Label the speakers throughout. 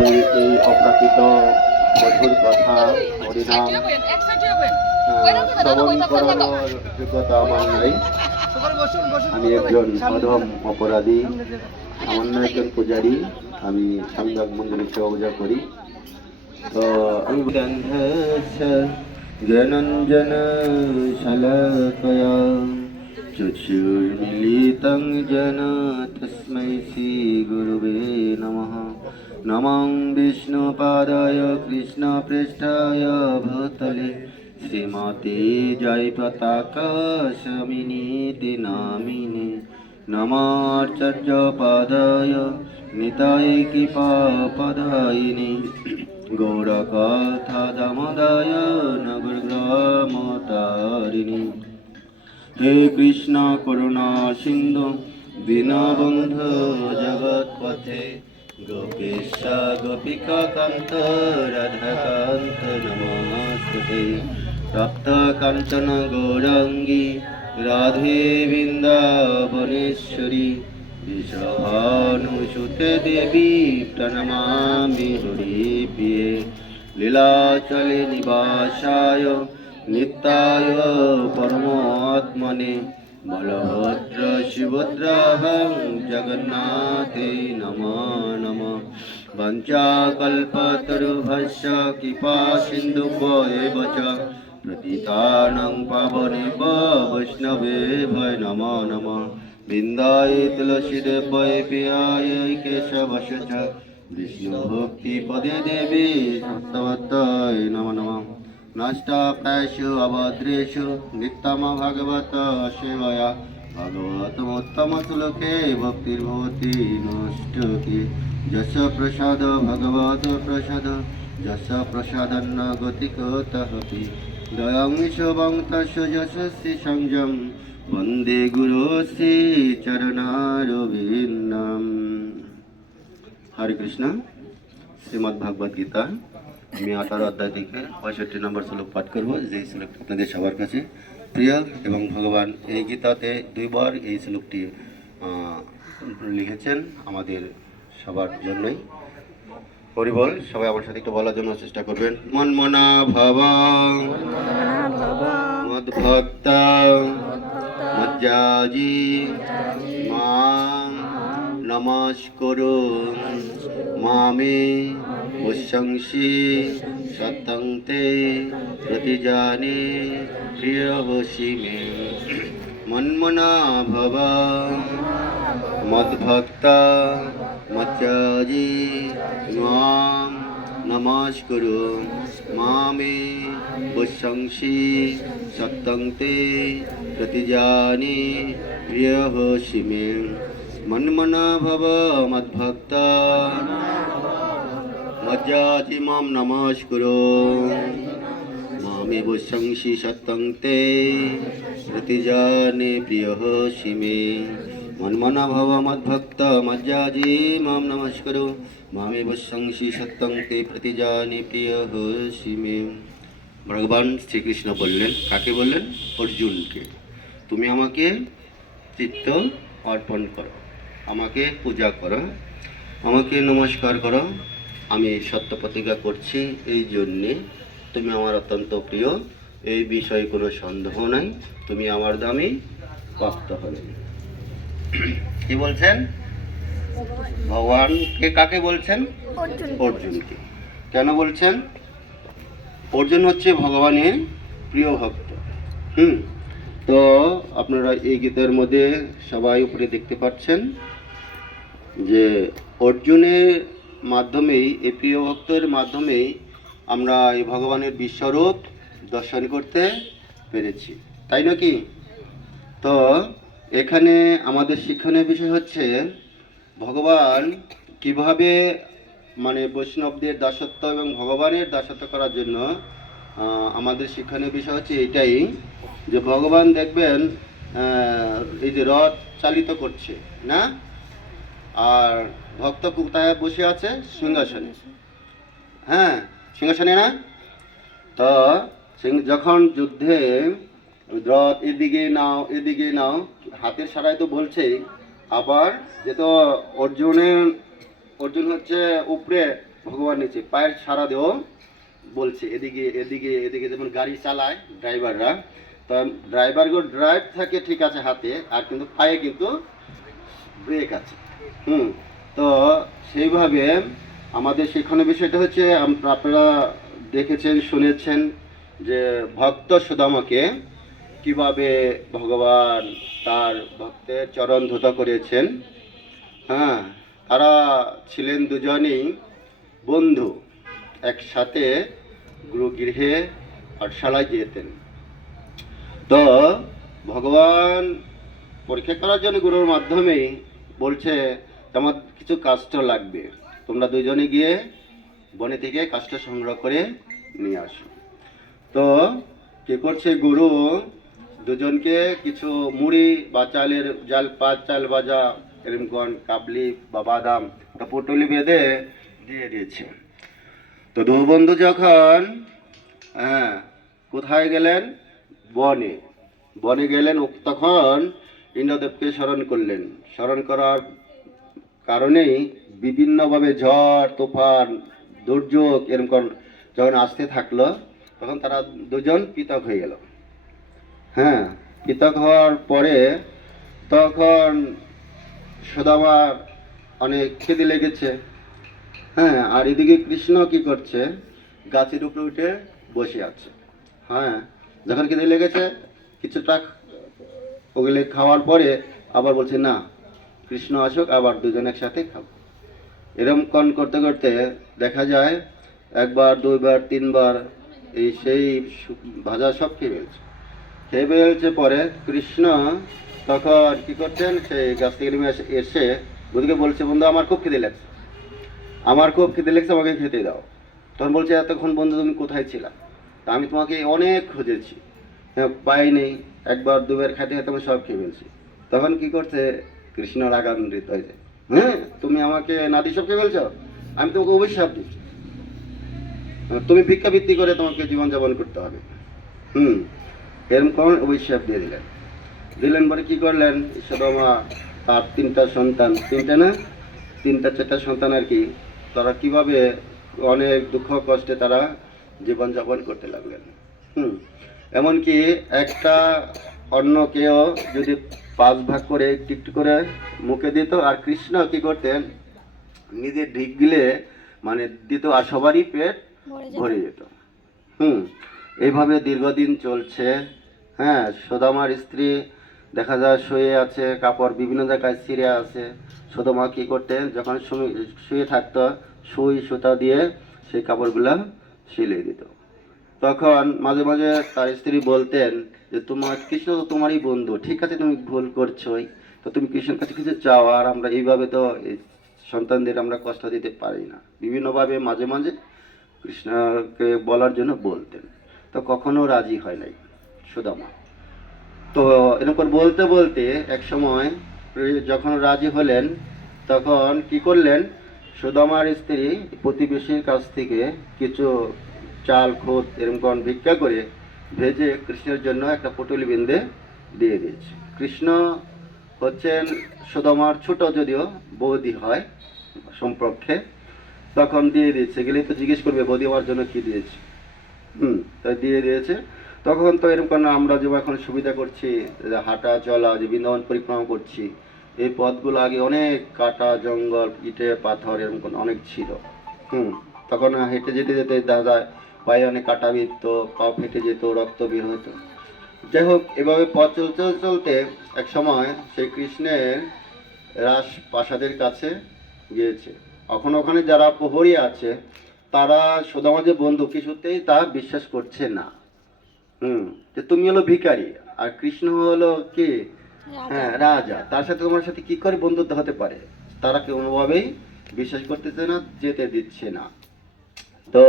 Speaker 1: এই এই অপ্রাকৃত মধুর কথা হরিনাম আমার নাই আমি একজন অধম অপরাধী সামান্য একজন পূজারী আমি স্বামীবাগ মন্দিরে সেবা করি তো আমি জ্ঞানঞ্জন चक्षुर्मिलितं जना तस्मै श्रीगुरुवे नमः नमं विष्णुपादाय कृष्णपृष्ठाय भूतले श्रीमते जयपताकाशमिनीति नामिने नमार्चर्यपादाय निताय कृपापदायिनि गौरकथा दामोदाय न गुरुग्रामतारिणि হে কৃষ্ণ করুণা সিন্ধু দীনবন্ধু জগৎপথে গোপীশ গোপিকান্ত রাধাকান্ত নমস্তে রপ্তকাঞ্চন গৌরাঙ্গী রাধে বৃন্দাবনেশ্বরী বিশভানুসুতে দেবী প্রণমামি হরি প্রিয়ে লীলাচলে নিবাসায় নিত্যায় পরমাত্মনে বলভদ্র সুভদ্রাং জগন্নাথে নম নম বঞ্চাকল্পতরুভ্য কৃপা সিন্ধুভ্যেব চ প্রতীতানং বৈষ্ণবে ভয় নম নম বিন্দায় তুলসীদেবৈ পিয়ায় কেশবশ চ পদে দেবী সপ্তমত্তয় নম নম নষ্টপ্রায়সু অভদ্রেষু নিত্যম ভগবত সেবয়া ভগবতমোত্তমশ্লোকে ভক্তির্ভবতি নষ্টকে যশ প্রসাদ ভগবত প্রসাদ যশ প্রসাদন্ন গতিকতহতি দয়ং শুভং তস্য যশস্বি সংযম বন্দে গুরুশ্রী চরণারবিন্দম হরে কৃষ্ণ শ্রীমদ্ভাগবদ্গীতা আমি আঠারো অধ্যায় থেকে পঁয়ষট্টি নম্বর শ্লোক পাঠ করব যেই শ্লোকটি আপনাদের সবার কাছে প্রিয় এবং ভগবান এই গীতাতে দুইবার এই শ্লোকটি লিখেছেন আমাদের সবার জন্যই হরিবল সবাই আমার সাথে একটু বলার জন্য চেষ্টা করবেন মন মনা ভাবা মদ্ভক্ত মজ্জাজি মা নমস্কর মামে উচ্ছংসি সত্যং তে প্রতিজানি প্রিয় হসি মে মন্মনা ভব মদ্ভক্ত মচ্চাজি মাম নমস্কুরু মামে বসংসি সত্যং তে প্রতিজানি প্রিয় হসি মে মন্মনা ভব মদ্ভক্ত অজাতি মাম নমাশ করো মামেব সংসি সত্যং তে প্রতিজানে প্রিয় সিমে মনমন ভব মদ্ভক্ত মজ্জাজি মাম নমাশ করো মামেব সংসি সত্যং তে প্রতিজানে প্রিয় সিমে ভগবান শ্রীকৃষ্ণ বললেন কাকে বললেন অর্জুনকে তুমি আমাকে চিত্ত অর্পণ করো আমাকে পূজা করো আমাকে নমস্কার করো আমি সত্য প্রতিজ্ঞা করছি এই জন্যে তুমি আমার অত্যন্ত প্রিয় এই বিষয়ে কোনো সন্দেহ নাই তুমি আমার দামে প্রাপ্ত হবে কি বলছেন ভগবানকে কাকে বলছেন অর্জুনকে কেন বলছেন অর্জুন হচ্ছে ভগবানের প্রিয় ভক্ত হুম তো আপনারা এই গীতের মধ্যে সবাই উপরে দেখতে পাচ্ছেন যে অর্জুনের মাধ্যমেই এ প্রিয় ভক্তের মাধ্যমেই আমরা এই ভগবানের বিশ্বরূপ দর্শন করতে পেরেছি তাই নাকি তো এখানে আমাদের শিক্ষণীয় বিষয় হচ্ছে ভগবান কিভাবে মানে বৈষ্ণবদের দাসত্ব এবং ভগবানের দাসত্ব করার জন্য আমাদের শিক্ষণীয় বিষয় হচ্ছে এটাই যে ভগবান দেখবেন এই যে রথ চালিত করছে না আর ভক্ত কোথায় বসে আছে সিংহাসনে হ্যাঁ সিংহাসনে না তো যখন যুদ্ধে রথ এদিকে নাও এদিকে নাও হাতের সারায় তো বলছে আবার যে তো অর্জুনের অর্জুন হচ্ছে উপরে ভগবান নিচে পায়ের সারা দেও বলছে এদিকে এদিকে এদিকে যেমন গাড়ি চালায় ড্রাইভাররা তো ড্রাইভারগুলো ড্রাইভ থাকে ঠিক আছে হাতে আর কিন্তু পায়ে কিন্তু ব্রেক আছে হুম তো সেইভাবে আমাদের শিক্ষণীয় বিষয়টা হচ্ছে আপনারা দেখেছেন শুনেছেন যে ভক্ত সুদামাকে কিভাবে ভগবান তার ভক্তের চরণ ধুত করেছেন হ্যাঁ তারা ছিলেন দুজনেই বন্ধু একসাথে গুরুগৃহে পাঠশালায় যেতেন তো ভগবান পরীক্ষা করার জন্য গুরুর মাধ্যমেই বলছে তোমার কিছু কাজটা লাগবে তোমরা দুজনে গিয়ে বনে থেকে কাজটা সংগ্রহ করে নিয়ে আসো তো কে করছে গরু দুজনকে কিছু মুড়ি বা চালের জাল পাঁচ চাল ভাজা এরমকন কাবলি বা বাদাম ওটা পটলি বেঁধে দিয়ে দিয়েছে তো দু বন্ধু যখন হ্যাঁ কোথায় গেলেন বনে বনে গেলেন তখন ইন্দ্রদেবকে স্মরণ করলেন স্মরণ করার কারণেই বিভিন্নভাবে ঝড় তুফান দুর্যোগ এরকম যখন আসতে থাকলো তখন তারা দুজন পৃথক হয়ে গেল হ্যাঁ পৃথক হওয়ার পরে তখন সুদামার অনেক খিদে লেগেছে হ্যাঁ আর এদিকে কৃষ্ণ কি করছে গাছের উপরে উঠে বসে আছে হ্যাঁ যখন খিদে লেগেছে কিছুটা ওগুলি খাওয়ার পরে আবার বলছে না কৃষ্ণ আসুক আবার দুজন একসাথে খাবো এরম কন করতে করতে দেখা যায় একবার দুইবার তিনবার এই সেই ভাজা সব খেয়ে ফেলছে খেয়ে ফেলছে পরে কৃষ্ণ তখন কী করছেন সেই গাছ থেকে নেমে এসে বুধকে বলছে বন্ধু আমার খুব খিদে লাগছে আমার খুব খিদে লাগছে আমাকে খেতে দাও তখন বলছে এতক্ষণ বন্ধু তুমি কোথায় ছিলা তা আমি তোমাকে অনেক খুঁজেছি হ্যাঁ, পাইনি একবার দুবার খাইতে খাইতে আমি সব খেয়ে ফেলছি তখন কি করছে কৃষ্ণ রাগান্বিত হয়েছে হ্যাঁ তুমি আমাকে নাতি সবকে বলছ আমি তোমাকে অভিশাপ দিচ্ছি তুমি ভিক্ষা ভিত্তি করে তোমাকে জীবনযাপন করতে হবে হুম এরম কোন অভিশাপ দিয়ে দিলেন দিলেন পরে কি করলেন সদমা তার তিনটা সন্তান তিনটা না তিনটা চারটা সন্তান আর কি তারা কিভাবে অনেক দুঃখ কষ্টে তারা জীবনযাপন করতে লাগলেন হুম এমনকি একটা অন্য কেউ যদি পাঁচ ভাগ করে একটু একটু করে মুখে দিত আর কৃষ্ণ কি করতেন নিজে ঢিক গিলে মানে দিত আর সবারই পেট ভরে যেত হুম এইভাবে দীর্ঘদিন চলছে হ্যাঁ সোদামার স্ত্রী দেখা যায় শুয়ে আছে কাপড় বিভিন্ন জায়গায় ছিঁড়ে আছে সোদামা কী করতেন যখন শুয়ে থাকতো সুই সুতা দিয়ে সেই কাপড়গুলো সিলে দিত তখন মাঝে মাঝে তার স্ত্রী বলতেন যে তোমার কৃষ্ণ তো তোমারই বন্ধু ঠিক আছে তুমি ভুল করছোই তো তুমি কৃষ্ণের কাছে কিছু চাও আর আমরা এইভাবে তো সন্তানদের আমরা কষ্ট দিতে পারি না বিভিন্নভাবে মাঝে মাঝে কৃষ্ণকে বলার জন্য বলতেন তো কখনো রাজি হয় নাই সুদামা তো এরকম বলতে বলতে এক সময় যখন রাজি হলেন তখন কি করলেন সুদামার স্ত্রী প্রতিবেশীর কাছ থেকে কিছু চাল খোদ এরকম ভিক্ষা করে ভেজে কৃষ্ণের জন্য একটা পুটুলি বিন্দে দিয়ে দিয়েছে কৃষ্ণ হচ্ছেন সুদমার ছোট যদিও বৌদি হয় সম্পর্কে তখন দিয়ে দিয়েছে গেলে তো জিজ্ঞেস করবে বৌদি হওয়ার জন্য কি দিয়েছে হুম তাই দিয়ে দিয়েছে তখন তো এরকম কারণে আমরা যে এখন সুবিধা করছি হাঁটা চলা যে বৃন্দাবন পরিক্রমা করছি এই পথগুলো আগে অনেক কাটা জঙ্গল ইটে পাথর এরকম অনেক ছিল হুম তখন হেঁটে যেতে যেতে দাদা পায়ে অনেক কাটা বিধত পা ফেটে যেত রক্ত বের হতো যাই হোক এভাবে পথ চলতে চলতে এক সময় সেই কৃষ্ণের রাস প্রাসাদের কাছে গিয়েছে এখন ওখানে যারা প্রহরী আছে তারা সোদামা যে বন্ধু কিছুতেই তা বিশ্বাস করছে না হুম যে তুমি হলো ভিকারি আর কৃষ্ণ হলো কি হ্যাঁ রাজা তার সাথে তোমার সাথে কি করে বন্ধুত্ব হতে পারে তারা কোনোভাবেই বিশ্বাস করতেছে না যেতে দিচ্ছে না তো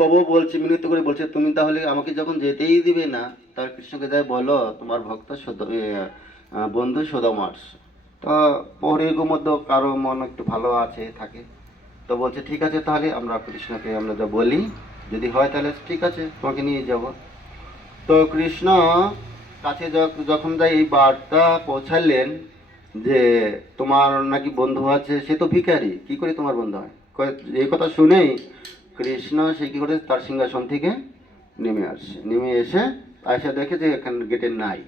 Speaker 1: তবুও বলছে মিনতি করে বলছে তুমি তাহলে আমাকে যখন যেতেই দিবে না তার কৃষ্ণকে যাই বলো তোমার ভক্ত বন্ধু সোদমার্স তো প্রহরীর মধ্যে কারো মন একটু ভালো আছে থাকে তো বলছে ঠিক আছে তাহলে আমরা কৃষ্ণকে আমরা যা বলি যদি হয় তাহলে ঠিক আছে তোমাকে নিয়ে যাব তো কৃষ্ণ কাছে যখন যাই এই বার্তা পৌঁছালেন যে তোমার নাকি বন্ধু আছে সে তো ভিখারি কি করে তোমার বন্ধু হয় এই কথা শুনেই কৃষ্ণ সে কী করে তার সিংহাসন থেকে নেমে আসছে নেমে এসে আয়সা দেখে যে এখানে গেটে নাই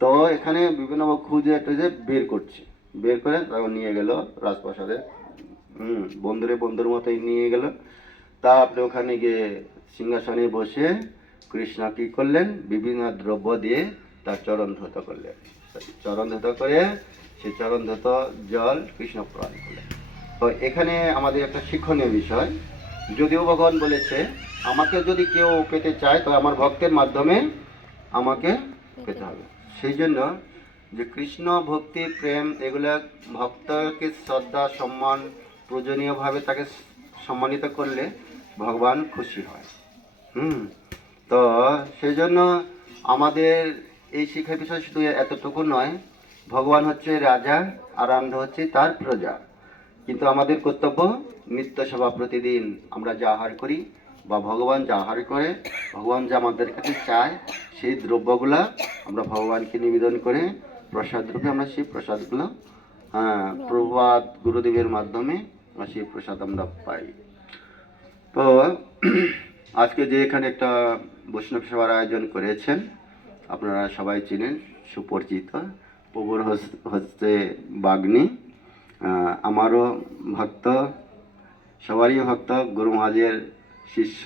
Speaker 1: তো এখানে বিভিন্ন খুঁজে একটা যে বের করছে বের করে তারপর নিয়ে গেল রাজপ্রাসাদে হুম বন্ধুরে বন্ধুর মতোই নিয়ে গেল তা আপনি ওখানে গিয়ে সিংহাসনে বসে কৃষ্ণ কী করলেন বিভিন্ন দ্রব্য দিয়ে তার চরণ ধত করলেন চরণ ধত করে সে চরণ ধত জল কৃষ্ণ প্রদান করলেন তো এখানে আমাদের একটা শিক্ষণীয় বিষয় যদিও ভগবান বলেছে আমাকে যদি কেউ পেতে চায় তো আমার ভক্তের মাধ্যমে আমাকে পেতে হবে সেই জন্য যে কৃষ্ণ ভক্তি প্রেম এগুলো ভক্তকে শ্রদ্ধা সম্মান প্রয়োজনীয়ভাবে তাকে সম্মানিত করলে ভগবান খুশি হয় হুম তো সেই জন্য আমাদের এই শিক্ষা বিষয় শুধু এতটুকু নয় ভগবান হচ্ছে রাজা আর আমরা হচ্ছে তার প্রজা কিন্তু আমাদের কর্তব্য নিত্য সেবা প্রতিদিন আমরা যা আহার করি বা ভগবান যা আহার করে ভগবান যা আমাদের কাছে চায় সেই দ্রব্যগুলা আমরা ভগবানকে নিবেদন করে প্রসাদ রূপে আমরা সেই প্রসাদগুলো হ্যাঁ, প্রবাদ গুরুদেবের মাধ্যমে আমরা সেই প্রসাদ আমরা পাই তো আজকে যে এখানে একটা বৈষ্ণব সেবার আয়োজন করেছেন আপনারা সবাই চিনেন সুপরিচিত প্রবর হচ্ছে বাগ্নি আমারও ভক্ত সবারই ভক্ত গুরু মহাজের শিষ্য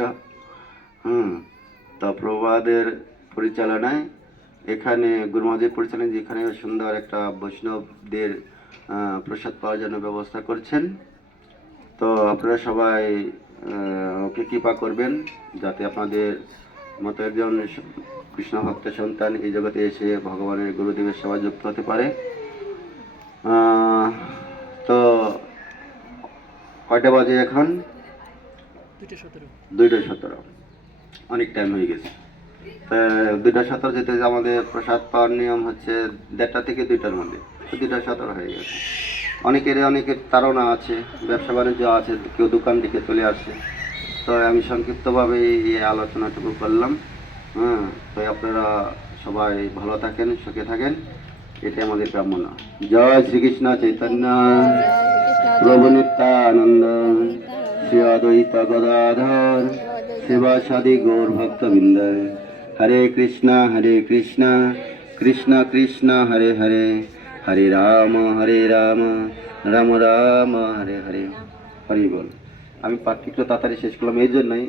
Speaker 1: হুম তা প্রভাদের পরিচালনায় এখানে গুরু মহাজের পরিচালনায় যেখানে সুন্দর একটা বৈষ্ণবদের প্রসাদ পাওয়ার জন্য ব্যবস্থা করছেন তো আপনারা সবাই ওকে কৃপা করবেন যাতে আপনাদের মতো একজন কৃষ্ণ ভক্ত সন্তান এই জগতে এসে ভগবানের গুরুদেবের সেবা যুক্ত হতে পারে কয়টা বাজে এখন দুইটা সতেরো অনেক টাইম হয়ে গেছে দুইটা সতেরো যেতে আমাদের প্রসাদ পাওয়ার নিয়ম হচ্ছে দেড়টা থেকে দুইটার মধ্যে দুইটা সতেরো হয়ে গেছে অনেকের অনেকের তারা আছে ব্যবসা বাণিজ্য আছে কেউ দোকান থেকে চলে আসে তো আমি সংক্ষিপ্তভাবে এই আলোচনাটুকু করলাম হ্যাঁ তো আপনারা সবাই ভালো থাকেন সুখে থাকেন এটাই আমাদের কামনা জয় শ্রীকৃষ্ণ চৈতন্য প্রভু নিত্যানন্দ শ্রী অদ্বৈত গদাধর সেবা সাদী গৌর ভক্তবৃন্দ হরে কৃষ্ণ হরে কৃষ্ণ কৃষ্ণ কৃষ্ণ হরে হরে হরে রাম হরে রাম রাম রাম হরে হরে হরি বল আমি পার্থিত তাড়াতাড়ি শেষ করলাম এই জন্যই